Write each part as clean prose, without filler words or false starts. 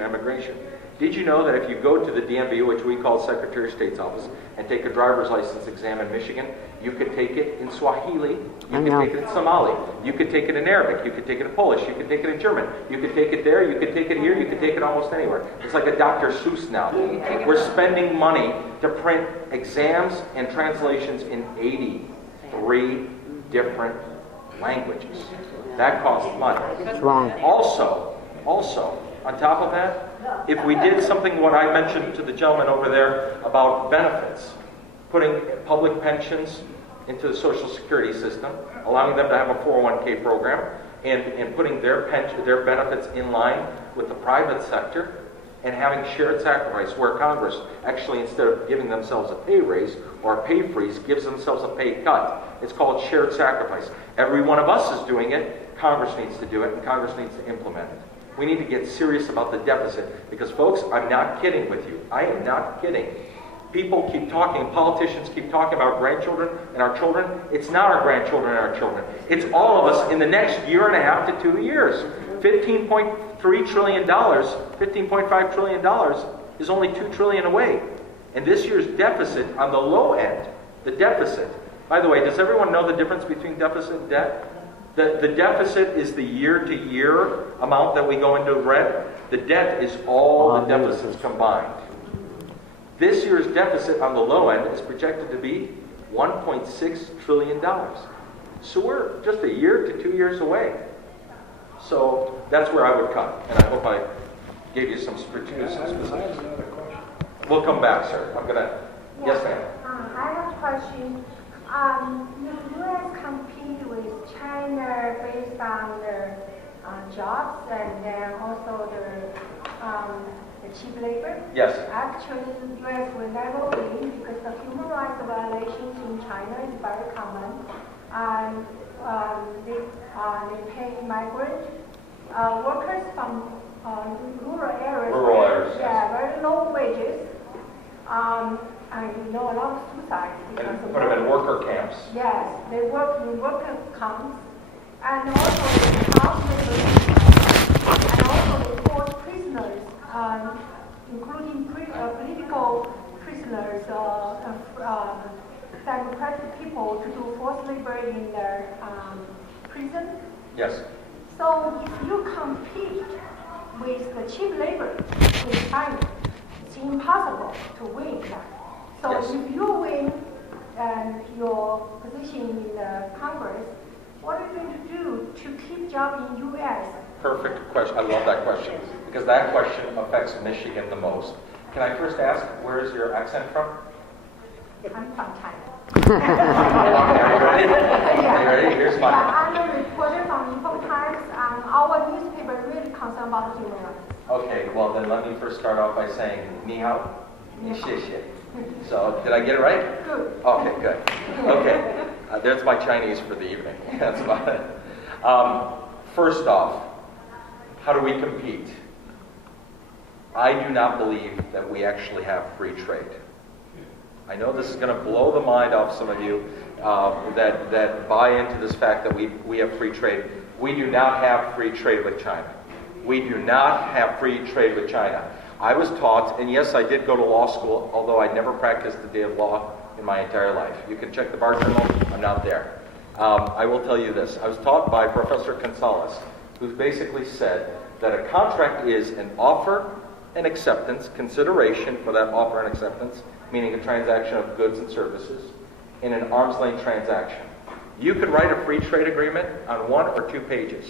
and Immigration. Did you know that if you go to the DMV, which we call Secretary of State's office, and take a driver's license exam in Michigan, you could take it in Swahili, you could take it in Somali, you could take it in Arabic, you could take it in Polish, you could take it in German, you could take it there, you could take it here, you could take it almost anywhere. It's like a Dr. Seuss now. We're spending money to print exams and translations in 83 different languages. That costs money. That's wrong. Also, on top of that, if we did something what I mentioned to the gentleman over there about benefits, putting public pensions into the Social Security system, allowing them to have a 401k program, and putting their benefits in line with the private sector, and having shared sacrifice, where Congress actually, instead of giving themselves a pay raise or a pay freeze, gives themselves a pay cut. It's called shared sacrifice. Every one of us is doing it. Congress needs to do it, and Congress needs to implement it. We need to get serious about the deficit, because, folks, I'm not kidding with you. I am not kidding. People keep talking, politicians keep talking about grandchildren and our children. It's not our grandchildren and our children. It's all of us in the next year and a half to 2 years. $15.3 trillion, $15.5 trillion is only $2 trillion away. And this year's deficit on the low end, the deficit, by the way, does everyone know the difference between deficit and debt? The deficit is the year-to-year amount that we go into red. The debt is all the deficits combined. This year's deficit on the low end is projected to be $1.6 trillion. So we're just a year to 2 years away. So that's where I would cut. And I hope I gave you some specifics. We'll come back, sir. I'm going to... Yes, ma'am. I have a question. The U.S. compete with China based on the jobs and then also the cheap labor? Yes. Actually, the U.S. will never win because the human rights violations in China is very common. And they pay migrant workers from rural areas. Yeah, very low wages. And a lot of suicides. And put them in worker camps. Yes, they work in worker camps. And also they house labor. And also they force prisoners, including political prisoners, democratic people, to do forced labor in their prison. Yes. So if you compete with the cheap labor in China, it's impossible to win that. So yes. If you win and your position in the Congress, what are you going to do to keep jobs in U.S.? Perfect question. I love that question, because that question affects Michigan the most. Can I first ask, where is your accent from? I'm from China. Are you ready? Are you ready? Here's mine. I'm a reporter from Info Times, and our newspaper is really concerned about human rights. Okay, well then let me first start off by saying, ni hao, ni xie xie. So, did I get it right? Good. Okay, good. Okay, there's my Chinese for the evening. That's about it. First off, how do we compete? I do not believe that we actually have free trade. I know this is going to blow the mind off some of you that buy into this fact that we have free trade. We do not have free trade with China. We do not have free trade with China. I was taught, and yes, I did go to law school, although I never practiced the day of law in my entire life. You can check the bar journal, I'm not there. I will tell you this. I was taught by Professor Gonzalez, who basically said that a contract is an offer and acceptance, consideration for that offer and acceptance, meaning a transaction of goods and services, in an arm's length transaction. You could write a free trade agreement on 1 or 2 pages.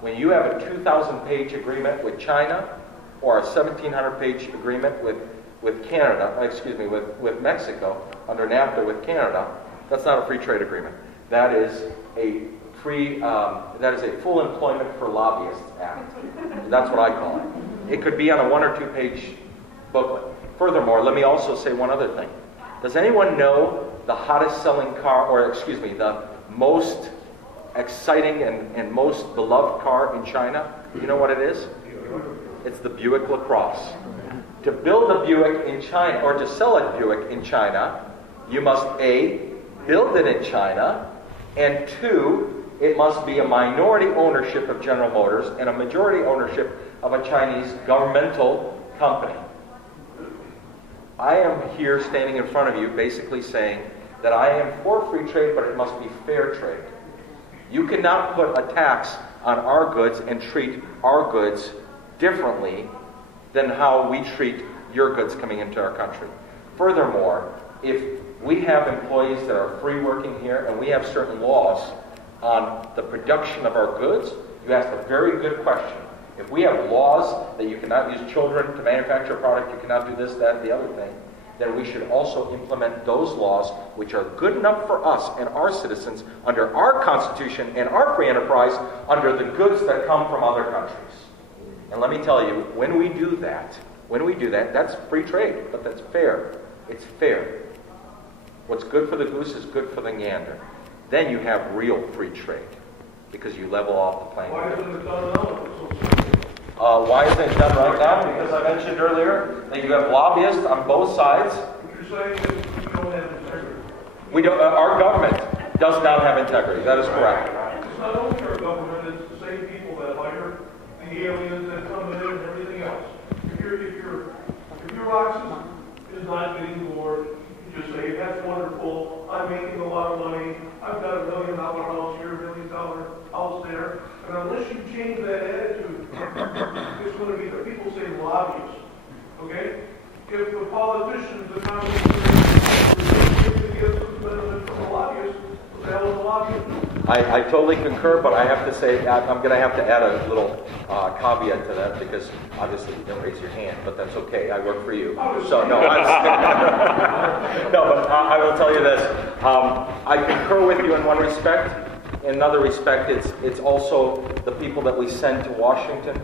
When you have a 2,000-page agreement with China, or a 1,700-page agreement with Canada, with Mexico, under NAFTA with Canada, that's not a free trade agreement. That is a full employment for lobbyists act. That's what I call it. It could be on a 1 or 2 page booklet. Furthermore, let me also say one other thing. Does anyone know the hottest selling car, the most exciting and most beloved car in China? You know what it is? It's the Buick LaCrosse. To build a Buick in China, or to sell a Buick in China, you must A, build it in China, and 2, it must be a minority ownership of General Motors and a majority ownership of a Chinese governmental company. I am here standing in front of you basically saying that I am for free trade, but it must be fair trade. You cannot put a tax on our goods and treat our goods differently than how we treat your goods coming into our country. Furthermore, if we have employees that are free working here and we have certain laws on the production of our goods, you asked a very good question. If we have laws that you cannot use children to manufacture a product, you cannot do this, that, the other thing, then we should also implement those laws which are good enough for us and our citizens under our Constitution and our free enterprise under the goods that come from other countries. And let me tell you, when we do that, that's free trade, but that's fair. It's fair. What's good for the goose is good for the gander. Then you have real free trade because you level off the playing field. Why isn't it done now? Why isn't it done right now? Because I mentioned earlier that you have lobbyists on both sides. But you're saying that you don't have integrity. We don't. Our government does not have integrity. That is correct. It's not only our government; it's the same people that hire the aliens that come in and everything else. If your ox is not getting bored, you just say that's wonderful. I'm making a lot of money. I've got $1 million house here, $1 million house there. And unless you change that attitude, it's going to be the people saying lobbyists. Okay? If the politicians, the congressmen, to get some benefit from the lobbyists, what the hell is a lobbyist? I totally concur, but I have to say, I'm going to have to add a little caveat to that because obviously you don't raise your hand, but that's okay. I work for you. So, no, no, but I will tell you this. I concur with you in one respect. In another respect, it's also the people that we send to Washington.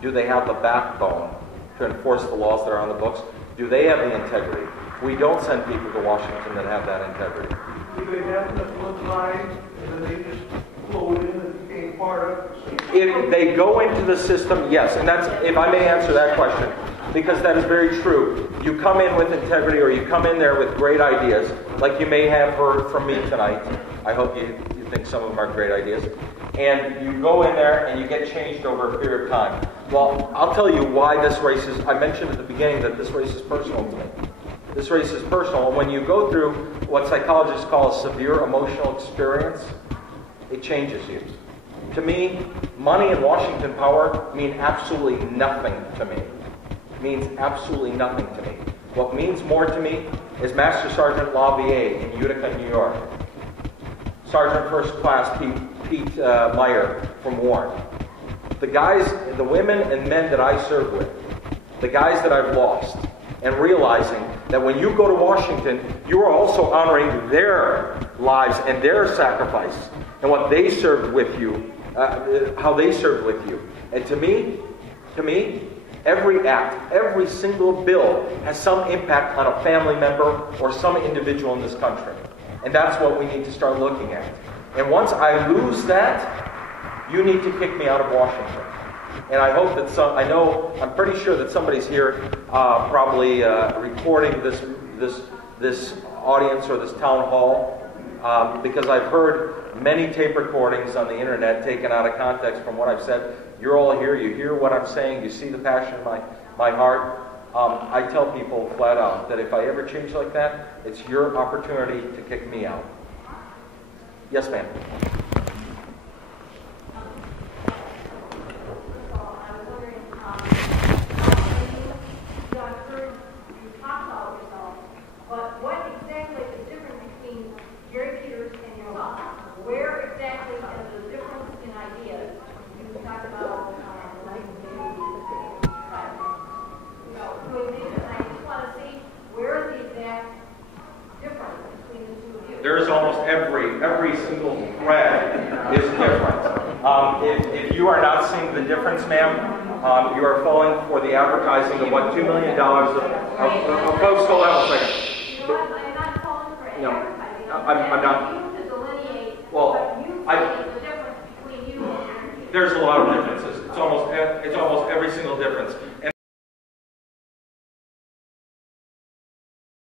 Do they have the backbone to enforce the laws that are on the books? Do they have the integrity? We don't send people to Washington that have that integrity. Do they have it at one time, and then they just flow in and became part of it? If they go into the system, yes. And that's, if I may answer that question, because that is very true. You come in with integrity or you come in there with great ideas, like you may have heard from me tonight. I hope you think some of them are great ideas. And you go in there and you get changed over a period of time. Well, I'll tell you why this race is, I mentioned at the beginning that this race is personal to me. This race is personal. When you go through what psychologists call a severe emotional experience, it changes you. To me, money and Washington power mean absolutely nothing to me. It means absolutely nothing to me. What means more to me is Master Sergeant LaVier in Utica, New York. Sergeant First Class Pete Meyer from Warren. The guys, the women and men that I serve with, the guys that I've lost, and realizing that when you go to Washington, you are also honoring their lives and their sacrifice and what they served with you, how they served with you. And to me, every act, every single bill has some impact on a family member or some individual in this country. And that's what we need to start looking at. And once I lose that, you need to kick me out of Washington. And I hope that I'm pretty sure that somebody's here probably recording this audience or this town hall because I've heard many tape recordings on the internet taken out of context from what I've said. You're all here, you hear what I'm saying, you see the passion in my heart. I tell people flat out that if I ever change like that, it's your opportunity to kick me out. Yes, ma'am. There's almost every single thread is different. If you are not seeing the difference, ma'am, you are falling for the advertising of what $2 million of folks. Hold on a second. I'm not calling for advertising. I'm not. You to delineate Well, what you see the difference between you and your people. There's a lot of differences. It's almost every single difference.